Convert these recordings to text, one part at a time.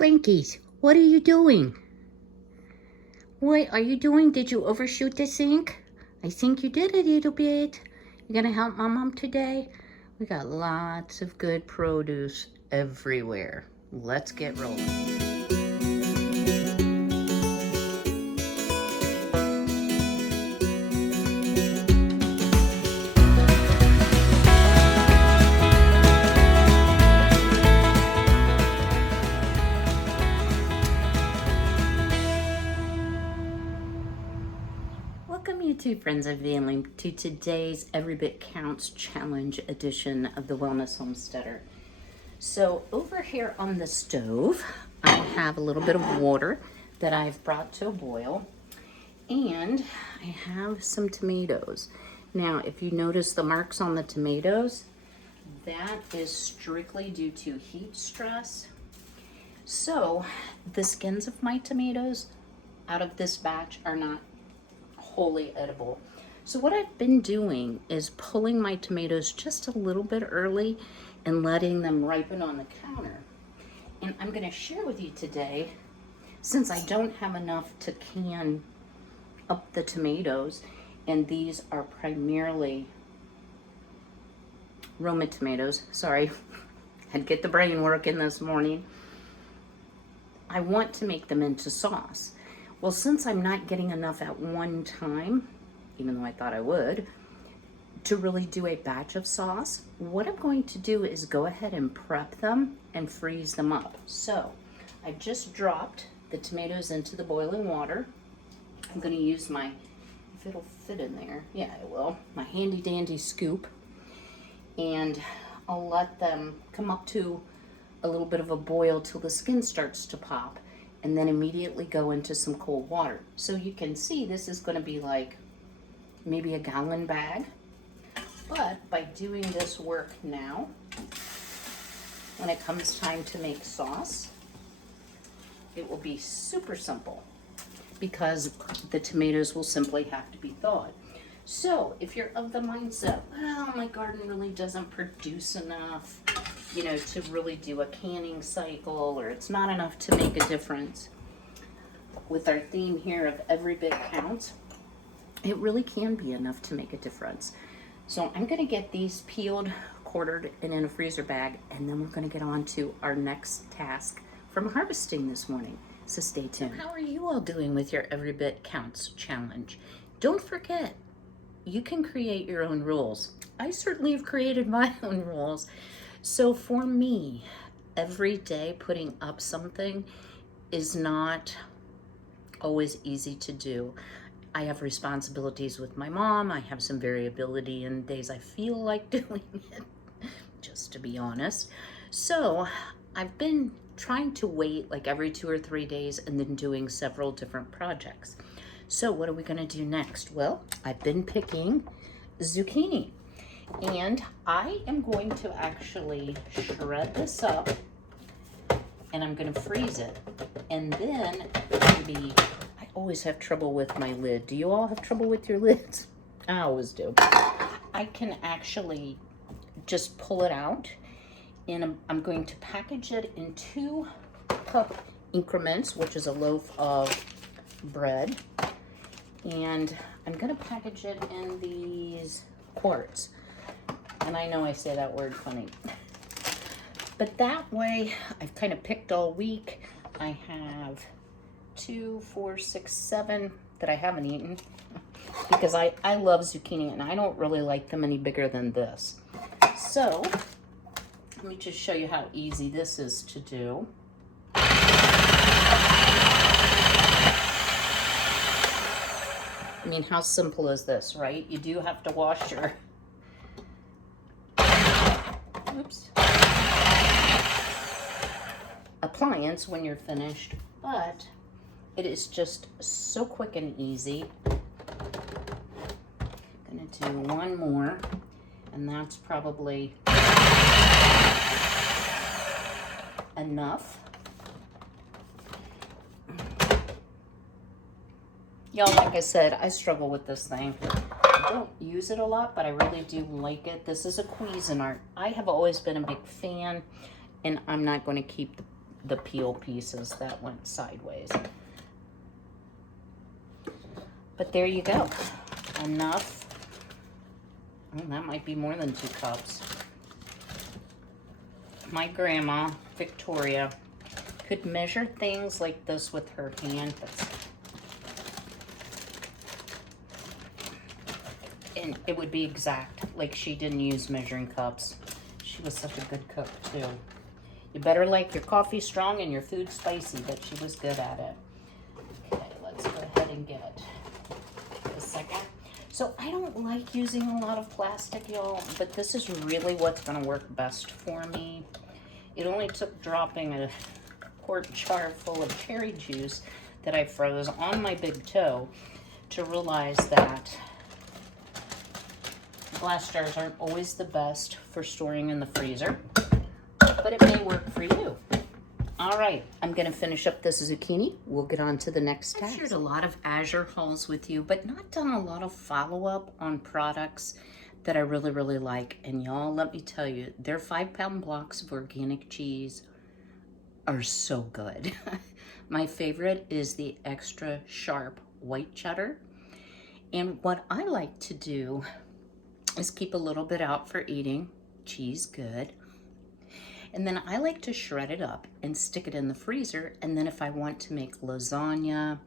Frankies, what are you doing? What are you doing? Did you overshoot the sink? I think you did a little bit. You gonna help Mom today? We got lots of good produce everywhere. Let's get rolling. Welcome YouTube friends and family to today's Every Bit Counts Challenge edition of the Wellness Homesteader. So over here on the stove, I have a little bit of water that I've brought to a boil, and I have some tomatoes. Now, if you notice the marks on the tomatoes, that is strictly due to heat stress. So the skins of my tomatoes out of this batch are not wholly edible. So what I've been doing is pulling my tomatoes just a little bit early and letting them ripen on the counter. And I'm going to share with you today, since I don't have enough to can up the tomatoes, and these are primarily Roma tomatoes. Sorry, had to get the brain working this morning. I want to make them into sauce. Well, since I'm not getting enough at one time, even though I thought I would, to really do a batch of sauce, what I'm going to do is go ahead and prep them and freeze them up. So I've just dropped the tomatoes into the boiling water. I'm going to use my, if it'll fit in there, yeah it will, my handy dandy scoop, and I'll let them come up to a little bit of a boil till the skin starts to pop, and then immediately go into some cold water. So you can see this is going to be like maybe a gallon bag. But by doing this work now, when it comes time to make sauce, it will be super simple because the tomatoes will simply have to be thawed. So if you're of the mindset, well, my garden really doesn't produce enough, you know, to really do a canning cycle, or it's not enough to make a difference. With our theme here of every bit counts, it really can be enough to make a difference. So I'm going to get these peeled, quartered, and in a freezer bag, and then we're going to get on to our next task from harvesting this morning. So stay tuned. How are you all doing with your Every Bit Counts challenge? Don't forget, you can create your own rules. I certainly have created my own rules. So for me, every day putting up something is not always easy to do. I have responsibilities with my mom. I have some variability in days I feel like doing it, just to be honest. So I've been trying to wait like every 2 or 3 days and then doing several different projects. So what are we going to do next? Well, I've been picking zucchini. And I am going to actually shred this up, and I'm going to freeze it. And then maybe, I always have trouble with my lid. Do you all have trouble with your lids? I always do. I can actually just pull it out, and I'm going to package it in 2 cup increments, which is a loaf of bread. And I'm going to package it in these quarts. And I know I say that word funny. But that way, I've kind of picked all week. I have 2, 4, 6, 7 that I haven't eaten. Because I love zucchini, and I don't really like them any bigger than this. So, let me just show you how easy this is to do. I mean, how simple is this, right? You do have to wash your appliance when you're finished, but it is just so quick and easy. I'm gonna do one more, and that's probably enough. Y'all, like I said, I struggle with this thing. I don't use it a lot, but I really do like it. This is a Cuisinart. I have always been a big fan, and I'm not going to keep the peel pieces that went sideways. But there you go. Enough. Oh, that might be more than 2 cups. My grandma, Victoria, could measure things like this with her hand, and it would be exact. Like, she didn't use measuring cups. She was such a good cook too. You better like your coffee strong and your food spicy, but she was good at it. Okay, let's go ahead and get a second. So I don't like using a lot of plastic, y'all, but this is really what's gonna work best for me. It only took dropping a quart jar full of cherry juice that I froze on my big toe to realize that glass jars aren't always the best for storing in the freezer, but it may work for you. All right, I'm gonna finish up this zucchini. We'll get on to the next task. I've shared a lot of Azure hauls with you, but not done a lot of follow-up on products that I really, really like. And y'all, let me tell you, their 5-pound blocks of organic cheese are so good. My favorite is the extra sharp white cheddar. And what I like to do is keep a little bit out for eating. Cheese, good. And then I like to shred it up and stick it in the freezer. And then if I want to make lasagna,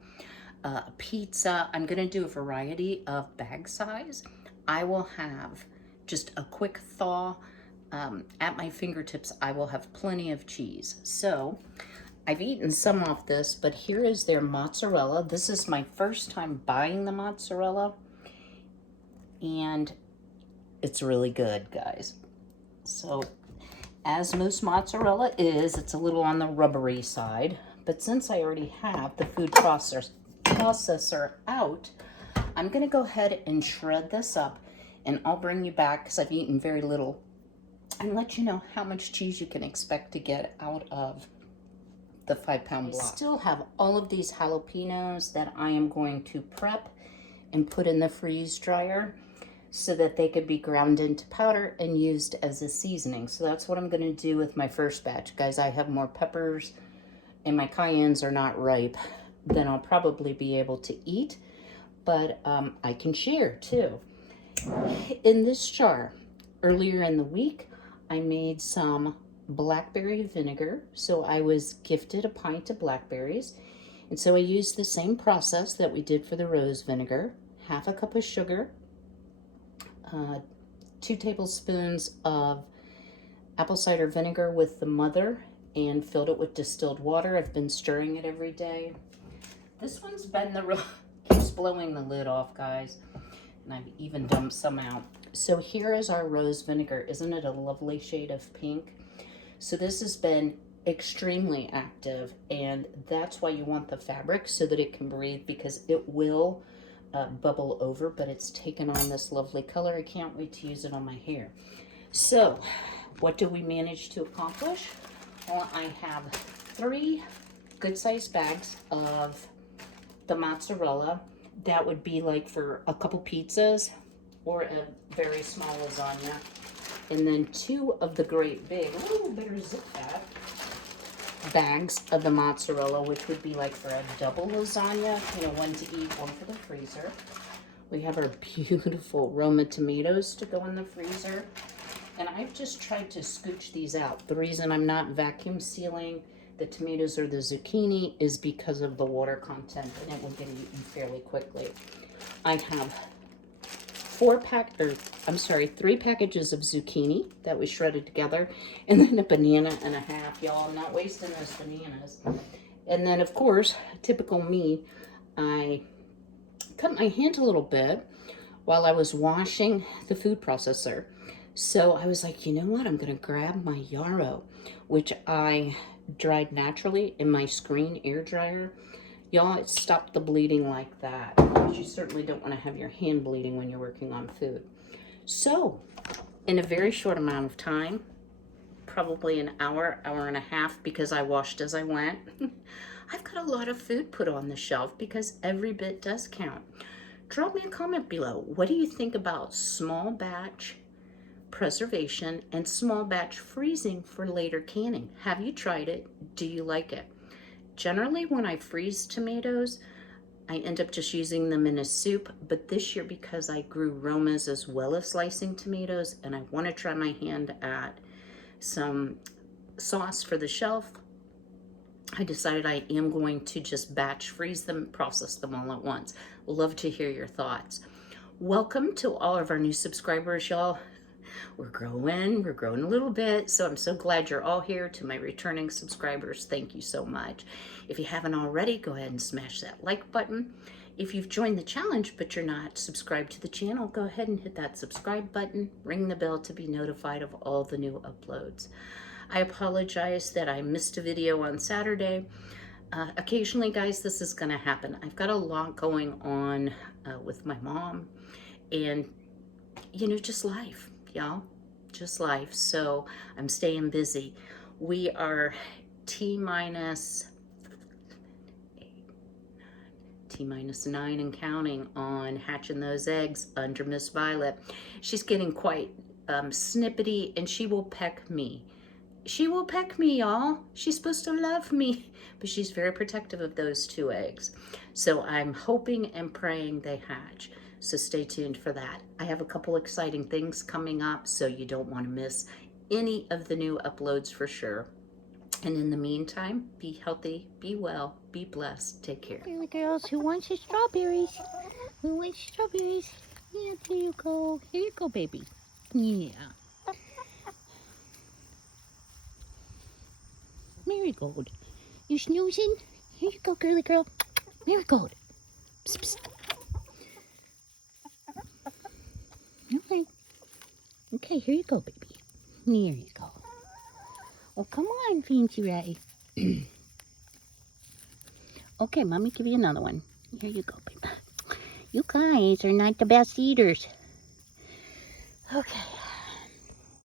pizza, I'm gonna do a variety of bag size. I will have just a quick thaw. At my fingertips, I will have plenty of cheese. So I've eaten some off this, but here is their mozzarella. This is my first time buying the mozzarella, and it's really good, guys. So as most mozzarella is, it's a little on the rubbery side, but since I already have the food processor out, I'm gonna go ahead and shred this up, and I'll bring you back, because I've eaten very little, and let you know how much cheese you can expect to get out of the 5-pound block. I still have all of these jalapenos that I am going to prep and put in the freeze dryer so that they could be ground into powder and used as a seasoning. So that's what I'm gonna do with my first batch. Guys, I have more peppers and my cayennes are not ripe than I'll probably be able to eat, but I can share too. In this jar, earlier in the week, I made some blackberry vinegar. So I was gifted a pint of blackberries. And so I used the same process that we did for the rose vinegar, 1/2 cup of sugar, 2 tablespoons of apple cider vinegar with the mother, and filled it with distilled water. I've been stirring it every day. This one's been the real, keeps blowing the lid off, guys. And I've even dumped some out. So here is our rose vinegar. Isn't it a lovely shade of pink? So this has been extremely active, and that's why you want the fabric, so that it can breathe, because it will bubble over, but it's taken on this lovely color. I can't wait to use it on my hair. So what do we manage to accomplish? Well, I have 3 good-sized bags of the mozzarella. That would be like for a couple pizzas or a very small lasagna. And then 2 of the great big, ooh, better zip that, bags of the mozzarella, which would be like for a double lasagna, you know, 1 to eat, 1 for the freezer. We have our beautiful Roma tomatoes to go in the freezer. And I've just tried to scooch these out. The reason I'm not vacuum sealing the tomatoes or the zucchini is because of the water content, and it will get eaten fairly quickly. I have 3 packages of zucchini that we shredded together, and then a banana and a half. Y'all, I'm not wasting those bananas. And then, of course, typical me, I cut my hand a little bit while I was washing the food processor. So I was like, you know what? I'm going to grab my yarrow, which I dried naturally in my screen air dryer. Y'all, it stopped the bleeding like that, because you certainly don't want to have your hand bleeding when you're working on food. So in a very short amount of time, probably an hour, hour and a half, because I washed as I went, I've got a lot of food put on the shelf, because every bit does count. Drop me a comment below. What do you think about small batch preservation, and small batch freezing for later canning. Have you tried it? Do you like it? Generally, when I freeze tomatoes, I end up just using them in a soup, but this year, because I grew Romas as well as slicing tomatoes, and I want to try my hand at some sauce for the shelf, I decided I am going to just batch freeze them, process them all at once. Love to hear your thoughts. Welcome to all of our new subscribers, y'all. We're growing a little bit, so I'm so glad you're all here. To my returning subscribers, thank you so much. If you haven't already, go ahead and smash that like button. If you've joined the challenge but you're not subscribed to the channel, go ahead and hit that subscribe button, ring the bell to be notified of all the new uploads. I apologize that I missed a video on Saturday. Occasionally, guys, this is going to happen. I've got a lot going on with my mom, and just life, y'all, just life. So I'm staying busy. We are T-minus 9 and counting on hatching those eggs under Miss Violet. She's getting quite snippety, and she will peck me. She will peck me, y'all. She's supposed to love me, but she's very protective of those 2 eggs. So I'm hoping and praying they hatch. So stay tuned for that. I have a couple exciting things coming up, so you don't want to miss any of the new uploads for sure. And in the meantime, be healthy, be well, be blessed. Take care. Here, the girls, who wants your strawberries? Who wants strawberries? Yeah, there you go. Here you go, baby. Yeah. Marigold, you snoozing? Here you go, girly girl. Marigold. Psst, psst. Okay. Okay, here you go, baby. Here you go. Oh, come on, Fancy Ray. Okay, Mommy, give you another one. Here you go, baby. You guys are not the best eaters. Okay.